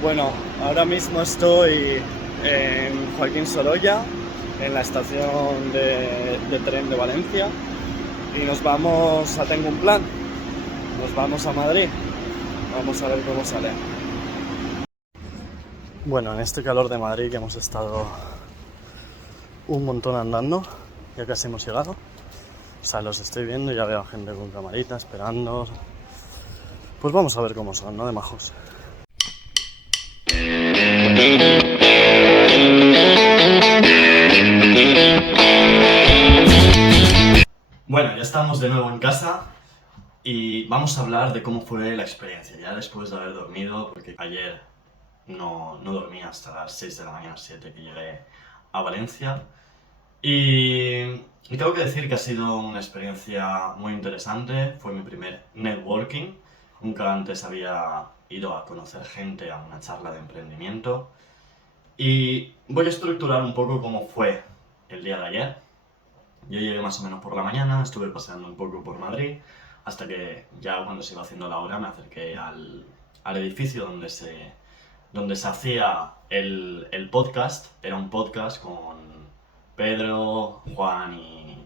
Bueno, ahora mismo estoy en Joaquín Sorolla, en la estación de tren de Valencia, y nos vamos a Tengo un plan, nos vamos a Madrid, vamos a ver cómo sale. Bueno, en este calor de Madrid que hemos estado un montón andando, ya casi hemos llegado. O sea, los estoy viendo, ya veo a gente con camarita esperando. Pues vamos a ver cómo son, ¿no? De majos. Bueno, ya estamos de nuevo en casa y vamos a hablar de cómo fue la experiencia, ya después de haber dormido, porque ayer no dormí hasta las 6 de la mañana, 7 que llegué a Valencia. Y tengo que decir que ha sido una experiencia muy interesante, fue mi primer networking, nunca antes había ido a conocer gente a una charla de emprendimiento. Y voy a estructurar un poco cómo fue el día de ayer. Yo llegué más o menos por la mañana, estuve paseando un poco por Madrid, hasta que ya cuando se iba haciendo la hora me acerqué al edificio donde se hacía el podcast. Era un podcast con Pedro, Juan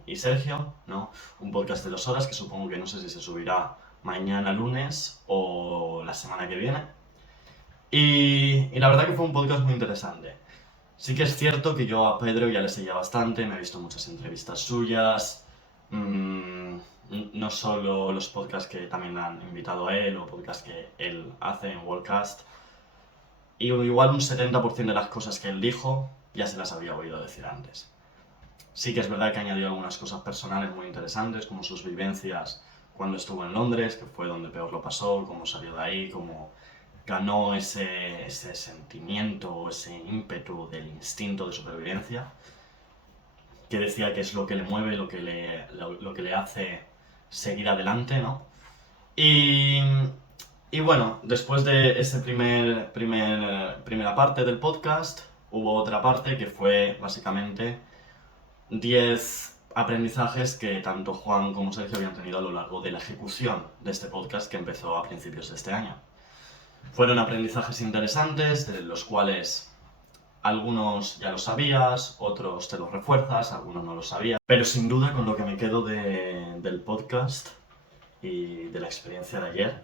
y Sergio, ¿no? Un podcast de 2 horas que supongo que no sé si se subirá mañana lunes o la semana que viene. Y la verdad que fue un podcast muy interesante. Sí que es cierto que yo a Pedro ya le seguía bastante, me he visto muchas entrevistas suyas, no solo los podcasts que también han invitado a él o podcasts que él hace en Worldcast, y igual un 70% de las cosas que él dijo ya se las había oído decir antes. Sí que es verdad que añadió algunas cosas personales muy interesantes, como sus vivencias cuando estuvo en Londres, que fue donde peor lo pasó, cómo salió de ahí, cómo ganó ese sentimiento, ese ímpetu del instinto de supervivencia, que decía que es lo que le mueve, lo que le hace seguir adelante, ¿no? Y, y bueno, después de esa primera parte del podcast, hubo otra parte que fue básicamente 10 aprendizajes que tanto Juan como Sergio habían tenido a lo largo de la ejecución de este podcast que empezó a principios de este año. Fueron aprendizajes interesantes, de los cuales algunos ya los sabías, otros te los refuerzas, algunos no los sabías. Pero sin duda con lo que me quedo del podcast y de la experiencia de ayer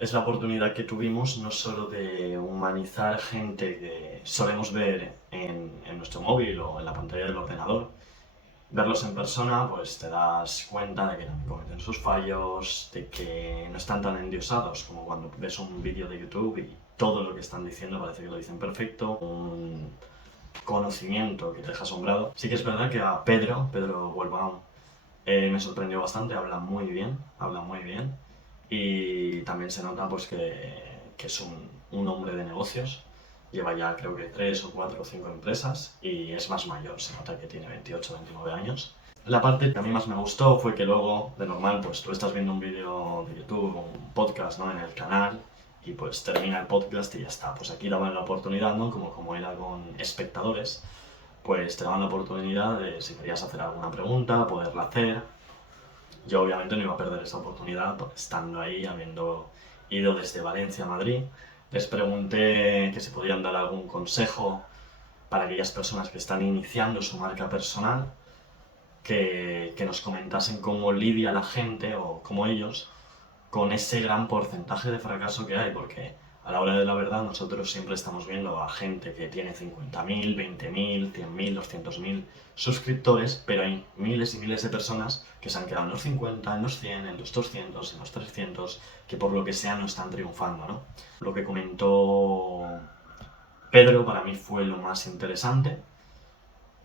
es la oportunidad que tuvimos no solo de humanizar gente que solemos ver en nuestro móvil o en la pantalla del ordenador. Verlos en persona, pues te das cuenta de que también cometen sus fallos, de que no están tan endiosados como cuando ves un vídeo de YouTube y todo lo que están diciendo parece que lo dicen perfecto, un conocimiento que te deja asombrado. Sí que es verdad que a Pedro Gualbán, me sorprendió bastante, habla muy bien y también se nota pues que es un hombre de negocios. Lleva ya creo que 3 o 4 o 5 empresas y es más mayor, se nota que tiene 28 o 29 años. La parte que a mí más me gustó fue que luego, de normal, pues tú estás viendo un vídeo de YouTube o un podcast, ¿no? En el canal y pues termina el podcast y ya está. Pues aquí daban la oportunidad, ¿no? Como era con espectadores, pues te daban la oportunidad de, si querías hacer alguna pregunta, poderla hacer. Yo obviamente no iba a perder esa oportunidad estando ahí, habiendo ido desde Valencia a Madrid. Les pregunté que si podían dar algún consejo para aquellas personas que están iniciando su marca personal, que nos comentasen cómo lidia la gente o cómo ellos con ese gran porcentaje de fracaso que hay, porque a la hora de la verdad nosotros siempre estamos viendo a gente que tiene 50.000, 20.000, 100.000, 200.000 suscriptores, pero hay miles y miles de personas que se han quedado en los 50, en los 100, en los 200, en los 300, que por lo que sea no están triunfando, ¿no? Lo que comentó Pedro para mí fue lo más interesante.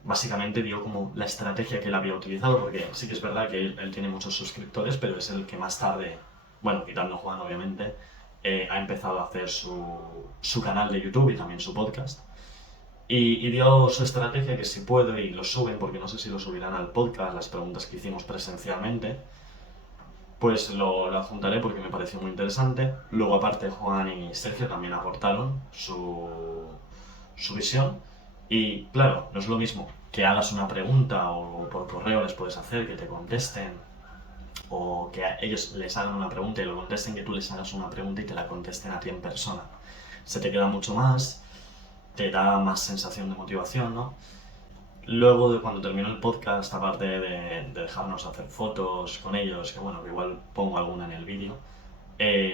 Básicamente dio como la estrategia que él había utilizado, porque sí que es verdad que él tiene muchos suscriptores, pero es el que más tarde, bueno, quitando Juan obviamente, ha empezado a hacer su canal de YouTube y también su podcast. Y dio su estrategia que si puedo, y lo suben, porque no sé si lo subirán al podcast, las preguntas que hicimos presencialmente, pues lo adjuntaré porque me pareció muy interesante. Luego aparte Juan y Sergio también aportaron su visión. Y claro, no es lo mismo que hagas una pregunta o por correo les puedes hacer que te contesten, o que a ellos les hagan una pregunta y lo contesten, que tú les hagas una pregunta y te la contesten a ti en persona. se te queda mucho más, te da más sensación de motivación, ¿no? Luego de cuando terminó el podcast, aparte de dejarnos hacer fotos con ellos, que bueno, que igual pongo alguna en el vídeo,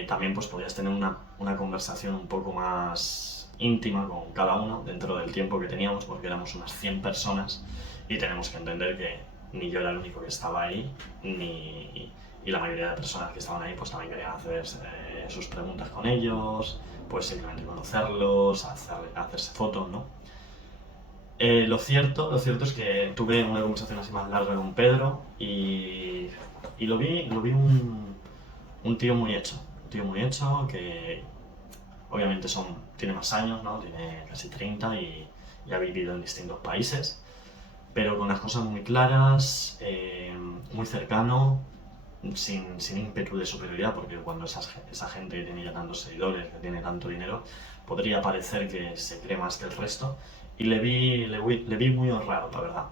también pues podías tener una conversación un poco más íntima con cada uno dentro del tiempo que teníamos, porque éramos unas 100 personas y tenemos que entender que ni yo era el único que estaba ahí, y la mayoría de personas que estaban ahí pues también querían hacer sus preguntas con ellos, pues simplemente conocerlos, hacerse fotos, ¿no? Lo cierto es que tuve una conversación así más larga con Pedro y lo vi un tío muy hecho. Un tío muy hecho que obviamente tiene más años, ¿no? Tiene casi 30 y ha vivido en distintos países, pero con las cosas muy claras, muy cercano, sin ímpetu de superioridad, porque cuando esa gente que tiene ya tantos seguidores, que tiene tanto dinero, podría parecer que se cree más que el resto, y le vi muy honrado, la verdad.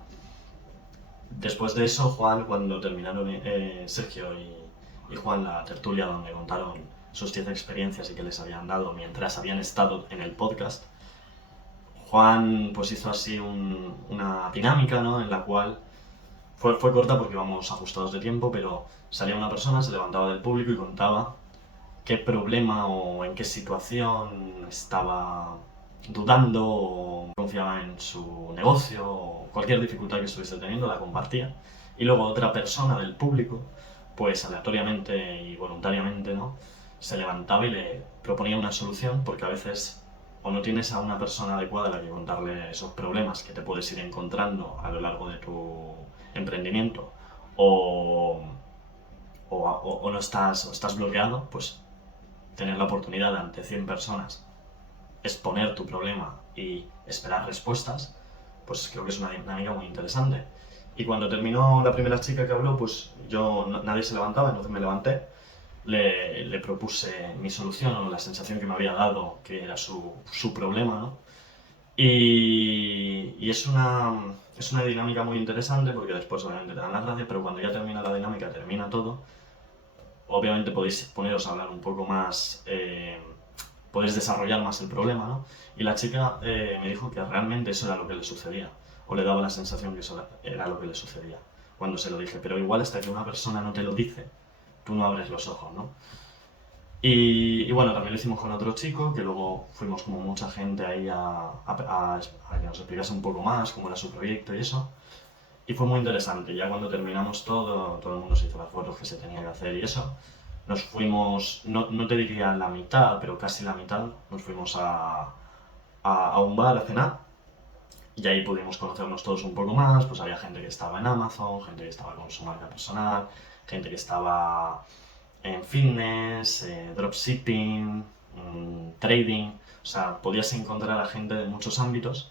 Después de eso, Juan, cuando terminaron Sergio y Juan la tertulia donde contaron sus 10 experiencias y que les habían dado mientras habían estado en el podcast, Juan pues hizo así una dinámica, ¿no? En la cual fue corta porque íbamos ajustados de tiempo, pero salía una persona, se levantaba del público y contaba qué problema o en qué situación estaba dudando o confiaba en su negocio o cualquier dificultad que estuviese teniendo, la compartía. Y luego otra persona del público, pues aleatoriamente y voluntariamente, ¿no? Se levantaba y le proponía una solución, porque a veces o no tienes a una persona adecuada a la que contarle esos problemas que te puedes ir encontrando a lo largo de tu emprendimiento, o, o no estás bloqueado, pues tener la oportunidad de ante 100 personas exponer tu problema y esperar respuestas, pues creo que es una dinámica muy interesante. Y cuando terminó la primera chica que habló, pues nadie se levantaba, entonces me levanté, le propuse mi solución o la sensación que me había dado, que era su problema, ¿no? Y es una dinámica muy interesante porque después obviamente te dan las gracias, pero cuando ya termina la dinámica, termina todo, obviamente podéis poneros a hablar un poco más, podéis desarrollar más el problema, ¿no? Y la chica me dijo que realmente eso era lo que le sucedía, o le daba la sensación que eso era lo que le sucedía cuando se lo dije, pero igual hasta que una persona no te lo dice, tú no abres los ojos, ¿no? Y bueno, también lo hicimos con otro chico, que luego fuimos como mucha gente ahí a que nos explicase un poco más cómo era su proyecto y eso. Y fue muy interesante. Ya cuando terminamos todo el mundo se hizo las fotos que se tenía que hacer y eso. Nos fuimos, no te diría la mitad, pero casi la mitad, nos fuimos a un bar a cenar. Y ahí pudimos conocernos todos un poco más. Pues había gente que estaba en Amazon, gente que estaba con su marca personal, gente que estaba en fitness, dropshipping, trading. O sea, podías encontrar a gente de muchos ámbitos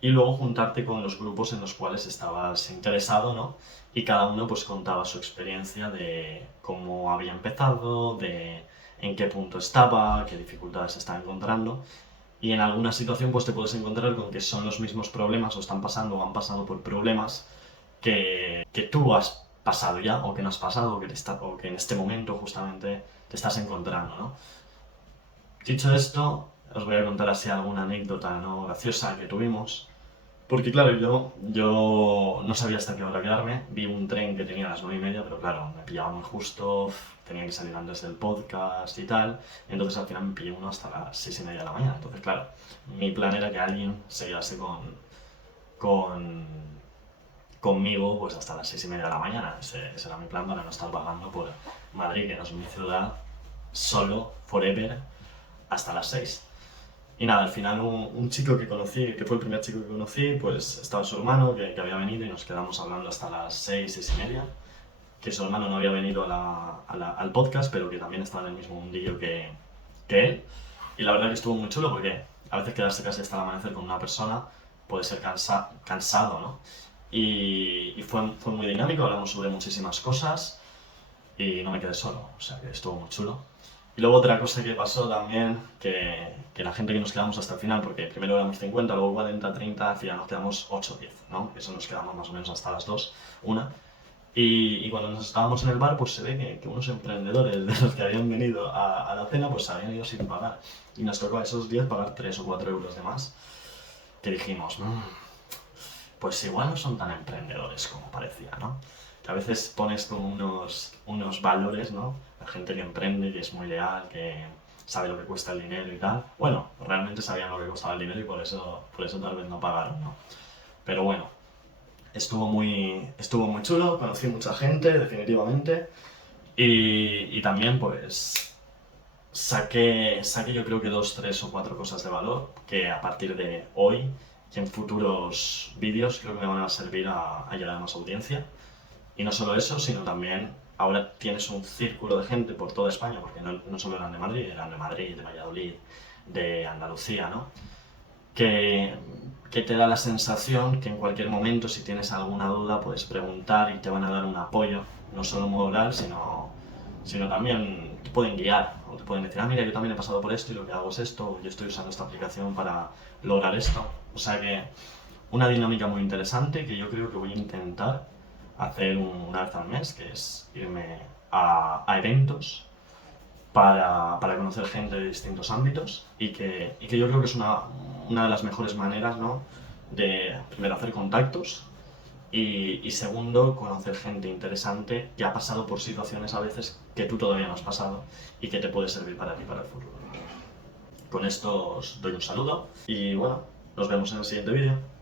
y luego juntarte con los grupos en los cuales estabas interesado, ¿no? Y cada uno pues contaba su experiencia de cómo había empezado, de en qué punto estaba, qué dificultades estaba encontrando. Y en alguna situación pues te puedes encontrar con que son los mismos problemas o están pasando o han pasado por problemas que tú has pasado ya o que no has pasado o que en este momento justamente te estás encontrando, ¿no? Dicho esto, os voy a contar así alguna anécdota, ¿no?, graciosa que tuvimos. Porque claro, yo no sabía hasta qué hora quedarme, vi un tren que tenía a las 9:30, pero claro, me pillaba muy justo, tenía que salir antes del podcast y tal, entonces al final me pillé uno hasta las 6:30 de la mañana. Entonces claro, mi plan era que alguien se quedase con, conmigo pues hasta las 6:30 de la mañana. Ese era mi plan para no estar vagando por Madrid, que no es mi ciudad, solo, forever, hasta las 6. Y nada, al final un chico que conocí, que fue el primer chico que conocí, pues estaba su hermano que había venido y nos quedamos hablando hasta las 6:30. Que su hermano no había venido al podcast, pero que también estaba en el mismo mundillo que él. Y la verdad que estuvo muy chulo porque a veces quedarse casi hasta el amanecer con una persona puede ser cansado, ¿no? Y fue muy dinámico, hablamos sobre muchísimas cosas y no me quedé solo, o sea que estuvo muy chulo. Y luego otra cosa que pasó también, que la gente que nos quedamos hasta el final, porque primero éramos 50, luego 40, 30, al final nos quedamos 8 o 10, ¿no? Eso nos quedamos más o menos hasta las 2, 1. Y cuando nos estábamos en el bar, pues se ve que unos emprendedores de los que habían venido a la cena, pues se habían ido sin pagar. Y nos tocó a esos días pagar 3 o 4 euros de más. Que dijimos, pues igual no son tan emprendedores como parecía, ¿no? Que a veces pones como unos valores, ¿no? La gente que emprende, que es muy leal, que sabe lo que cuesta el dinero y tal. Bueno, realmente sabían lo que costaba el dinero y por eso tal vez no pagaron, ¿no? Pero bueno, estuvo muy chulo, conocí mucha gente, definitivamente. Y también, pues, saqué yo creo que 2, 3 o 4 cosas de valor que a partir de hoy y en futuros vídeos creo que me van a servir a llegar a más audiencia. Y no solo eso, sino también ahora tienes un círculo de gente por toda España, porque no solo eran de Madrid, de Valladolid, de Andalucía, ¿no? Que, que te da la sensación que en cualquier momento, si tienes alguna duda, puedes preguntar y te van a dar un apoyo, no solo moral, sino también te pueden guiar, o te pueden decir, mira, yo también he pasado por esto y lo que hago es esto, o yo estoy usando esta aplicación para lograr esto. O sea que una dinámica muy interesante que yo creo que voy a intentar hacer una vez al mes, que es irme a eventos para conocer gente de distintos ámbitos y que yo creo que es una de las mejores maneras, ¿no? De primero hacer contactos y segundo conocer gente interesante que ha pasado por situaciones a veces que tú todavía no has pasado y que te puede servir para ti para el futuro. Con esto os doy un saludo y bueno, nos vemos en el siguiente vídeo.